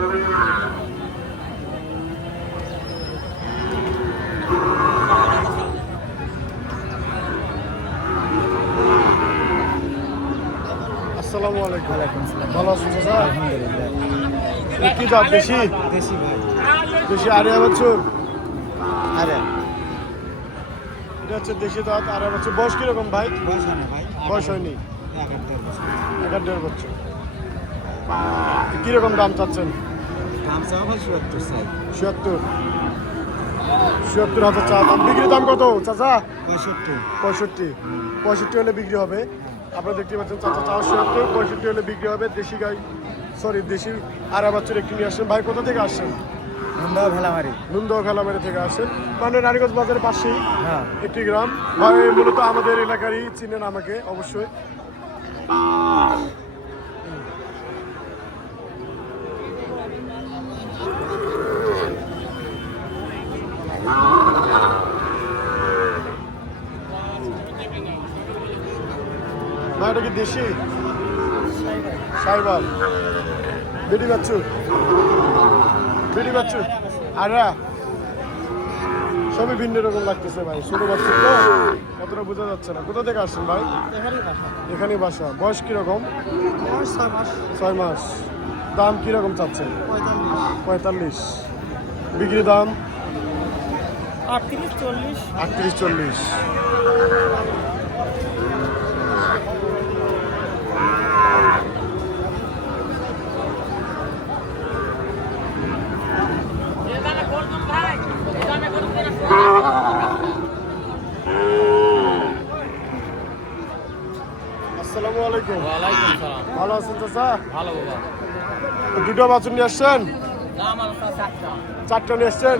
আসসালামু আলাইকুম। ভালো আছেন চাচা? আলহামদুলিল্লাহ। কি জাত? দেশি? দেশি ভাই। দেশি আড়াই বছর। আরে এটা হচ্ছে দেশি জাত আড়াই বছর। বয়স কিরকম ভাই? বয়স হয় না ভাই। বয়স হয়নি, 1.5 বছর। 1.5 বছর। কিরকম দাম চাচ্ছেন? দাম চাওয়া ভাই ৭৭ চাই। ৭৭,০০০ চা দাম। বিক্রির দাম কত চাচা? 65। 65 হলে বিক্রি হবে। আপনারা দেখতে পাচ্ছেন চাচা চা ৭০, 65 হলে বিক্রি হবে। দেশি গাই, সরি দেশি আড়াই বছর একটি নিয়ে আসছেন। ভাই কোথা থেকে আসছেন? মুন্ডাও ভেলামারি। নুনদহ খেলামারি থেকে আসেন, মানে রানীগঞ্জ বাজারের পাশেই হ্যাঁ। একটি গ্রাম। ভাই মূলত আমাদের এলাকারই, চিনেন আমাকে অবশ্যই। ভাই এটা কি দেশি? সাইবাল। বেটি বাচ্চু, বেটি বাচ্চু আরা সবই ভিন্ন রকম লাগতেছে ভাই। ছোট বাচ্চা তো কতটা বোঝা যাচ্ছে না। কোথা থেকে আসছেন ভাই? এখানেই বাসা। বয়স কিরকম? 6 মাস। দাম কিরকম চাচ্ছেন? 45। বিক্রি দাম 38-40। আসসালামু আলাইকুম। ওয়ালাইকুম সালাম। ভালো আছেন চাচা? ভালো বাবা। দুটো বাছুর নিয়ে আসছেন? না আমার চারটা। 4টা নিয়ে আসছেন?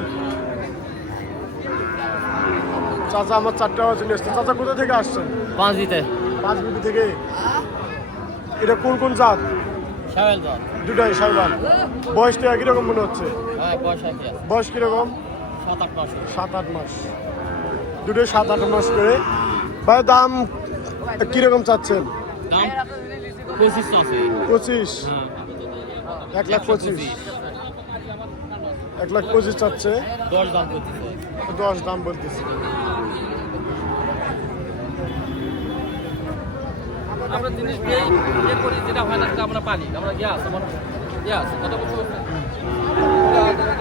চাচা আমার 4টা বাছুর নিয়ে আসছেন। চাচা কোথা থেকে আসছেন? 5 দিতে 5 বিবি থেকে। এটা কোন কোন জাত? শাওয়াল দাও। দুটাই সাইবাল। বয়সটা একই রকম মনে হচ্ছে। হ্যাঁ পয়সা কি আছে? বয়স কিরকম? 7-8 মাস। 7-8 মাস। দুটোই 7-8 মাস করে। ভাই দাম কিরকম চাচ্ছেন? দাম 25 আছে। 25। হ্যাঁ 1,25,000। 1,25,000 চাচ্ছে। 10 দাম করতেছে। 10 দাম বলতেছে। আমরা জিনিস দেই, ইয়ে করি, যেটা হয় না সেটা আমরা পানি। আমরা গ্যাস আমার গ্যাস কত বছর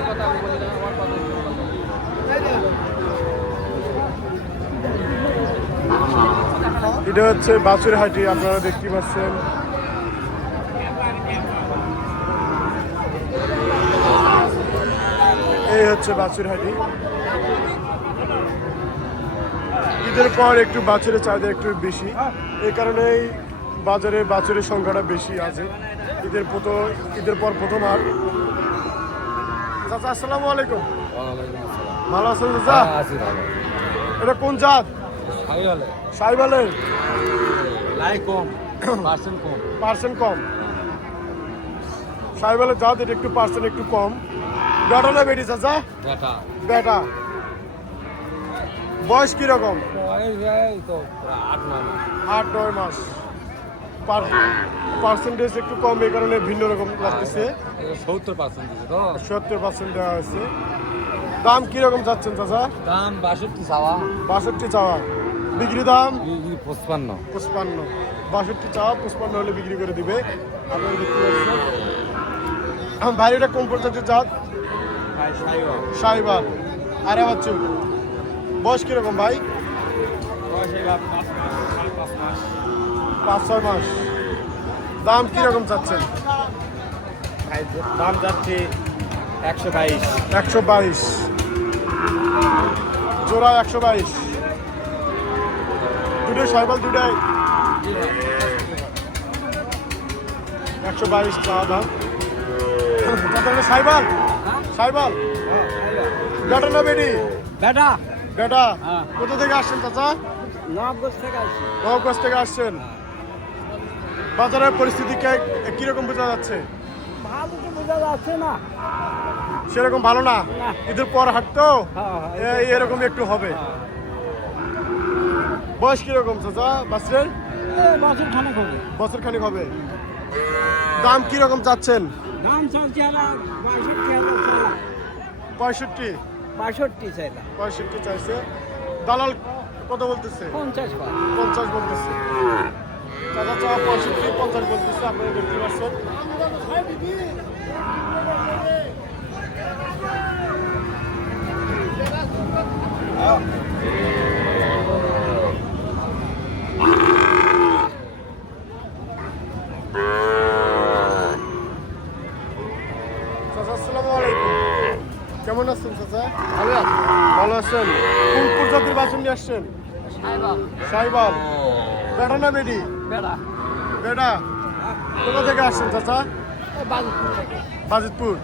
কথা আমি বলি না আমার কথা। এটা হচ্ছে বাছুর হাটি, আপনারা দেখতে পাচ্ছেন। এই হচ্ছে বাছুর হাটি। ঈদের পর একটু বাছুরের চাহিদা একটু বেশি, এই কারণেই বাজারে বাছুরের সংখ্যাটা বেশি আছে। ঈদের পর প্রথম হাট। চাচা আসসালামু আলাইকুম। ভালো আছেন চাচা? আছি ভালো। এটা কোন জাত? সাইওয়ালে। সাইবালের। লাই কম, পার্সেন্ট কম। পার্সেন্ট কম। সাইবালের জাত, এটা একটু পার্সেন্ট একটু কম। বেটা না বেটি চাচা? বেটা। বেটা। বয়স কিরকম? বয়স তো 8-9 মাস। 8-9 মাস। পার্সেন্টেজ একটু কম, এই কারণে ভিন্ন রকম লাগতেছে। 70% দিছে তো। 70% দেওয়া হয়েছে। দাম কিরকম চাচ্ছেন চাচা? দাম 62 চাওয়া। 62 চাওয়া। বিক্রি দাম 55। 55। 62 চাওয়া, 55 হলে বিক্রি করে দিবে। আপনারা দেখতে পাচ্ছেন। ভাই এটা কোন প্রজাতির জাত? ভাই সাইওয়াল। সাইবাল। আরে বাচ্চু। বয়স কিরকম ভাই? বয়স এবার 5 মাস। 5-6 মাস। দাম কিরকম চাচ্ছেন? ভাই দাম যাচ্ছে 122। 122। জোড়া 122। দুটোই সাইবাল, দুটাই 122 চাওয়া দাম। সাইবাল, সাইবাল। বেটা না বেটি? বেটা। বেটা। হ্যাঁ। কোথা থেকে আসছেন চাচা? নবগঞ্জ থেকে আসছি। নবগঞ্জ থেকে আসছেন। বাজারের পরিস্থিতি কিরকম বোঝা যাচ্ছে? ভালো তো বোঝা যাচ্ছে না। সেরকম ভালো না। ঈদের পর হাট তো হ্যাঁ, এরকম একটু হবে। বয়স কিরকম চাচা বাছুরের? বছর খানেক হবে। বছর খানিক হবে। দাম কিরকম চাচ্ছেন? দাম চলছে আর 62,000 চাইলাম। 65 65 চাইলাম। 65 চাইছে। দালাল কত বলতেছে? 50 পার। 50 বলতেছে। চাচা চা 65 50 বলতেছে, আপনারা দেখতে পাচ্ছেন। চাচা আসসালামু আলাইকুম। কেমন আছেন চাচা? ভালো আছেন। কোন প্রজাতির বাছুর নিয়ে আসছেন? সাইবাল। বেটা না বেডি? বেটা। কোথা থেকে আসছেন চাচা? বাজিতপুর।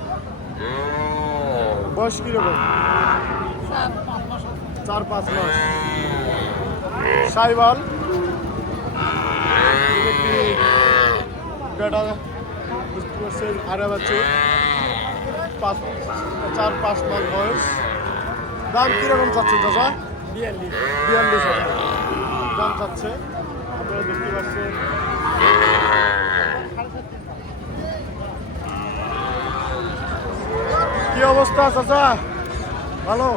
বয়স কিরকম? 4-5 মাস। সাইবাল। বেটা বুঝতে পারছেন, আরে বাচ্চা 4-5 মাস বয়স। দাম কিরকম চাচ্ছেন চাচা? 42,000 দাম চাচ্ছে, আপনারা দেখতে পাচ্ছেন। কি অবস্থা চাচা? ভালো?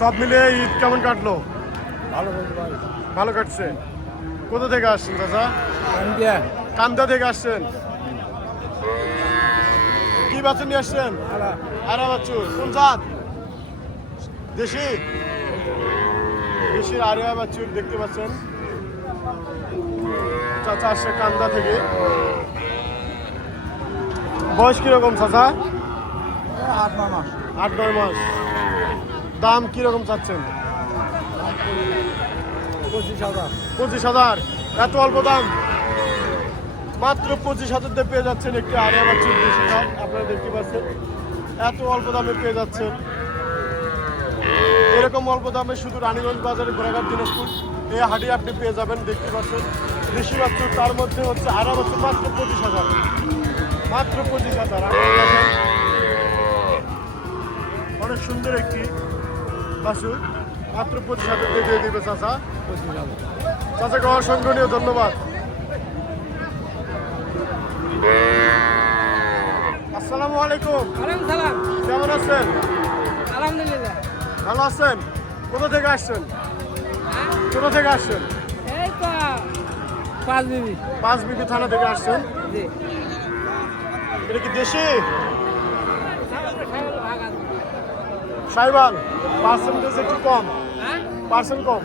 সব মিলে ঈদ কেমন কাটলো? ভালো বলতে পারি। ভালো কাটছে। কোথা থেকে আসছেন চাচা? কান্দিয়া। কান্দা থেকে আসছেন। কি বাছুর নিয়ে আসছেন? আরা বাছুর। কোন জাত? দেশি? দেশির আরিয়া বাছুর দেখতে পাচ্ছেন। চাচা আসছে কান্দা থেকে। বয়স কিরকম চাচা? 8-9 মাস। 8-9 মাস। দাম কিরকম চাচ্ছেন? 25,000। 25,000। এত অল্প দাম? মাত্র 25,000 দিয়ে পেয়ে যাচ্ছেন একটি আরিয়া বাছুর দেশি জাত। আপনারা দেখতে পাচ্ছেন এত অল্প দামে পেয়ে যাচ্ছেন। এরকম অল্প দামে শুধু রানীগঞ্জ বাজারে ঘোড়াঘাট দিনাজপুর এই হাটে আপনি পেয়ে যাবেন। দেখতে পাচ্ছেন দেশি বাছুর, তার মধ্যে হচ্ছে আরা বাছুর মাত্র 25,000। মাত্র 25,000। অনেক সুন্দর একটি বাছুর, মাত্র 25,000 দিয়ে দিবে চাচা। চাচাকে অসংখ্য ধন্যবাদ। আসসালামু আলাইকুম। কেমন আছেন? আলহামদুলিল্লাহ। ভালো আছেন? কোথা থেকে আসছেন? কোথা থেকে আসছেন? এই তো 5 বিবি। 5 বিবি থানা থেকে আসছেন। জি। এটা কি দেশি? সাইবাল। পার্সেন্টেজ একটু কম। পার্সেন্ট কম।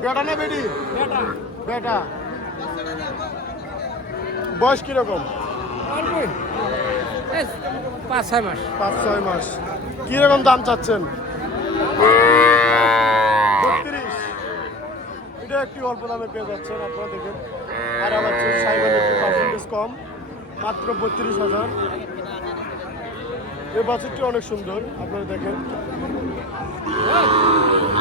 বেটা না বেডি? বেটা। বয়স কিরকম? 5-6 মাস। 5-6 মাস। কিরকম দাম চাচ্ছেন? 32। এটা একটি অল্প দামে পেয়ে যাচ্ছেন, আপনারা দেখেন। আর আমার সাইবার একটু পার্সেন্টেজ কম, মাত্র 32,000। এই বাছুরটি অনেক সুন্দর, আপনারা দেখেন।